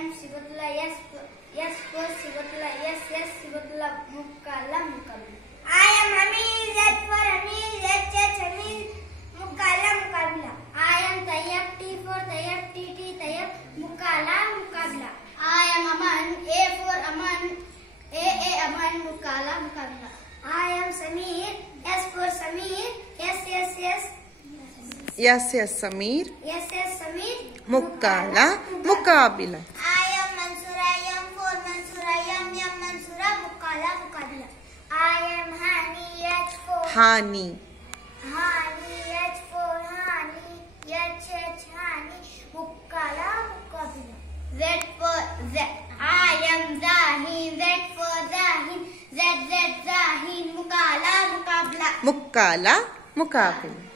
M Sibatullah S for Sibatullah S Sibatullah Mukkala Mukabla. I am Hamid Z for Hamid H Hamid Mukkala Mukabla. I am Tayyab T for Tayyab T Tayyab Mukkala Mukabla. I am Aman A for Aman A Aman Mukkala Mukabla. I am Samir S for Samir Yes, Samir. Mukkala Mukabila. I am Mansura M for Mansura M Mansura Mukkala Mukabila. I am Hani H for Hani. Hani H for Hani H Hani Mukkala Mukabila. Z for Z. I am Zahin Z for Zahin Z Zahin Mukkala Mukabila. Mukkala Mukabila.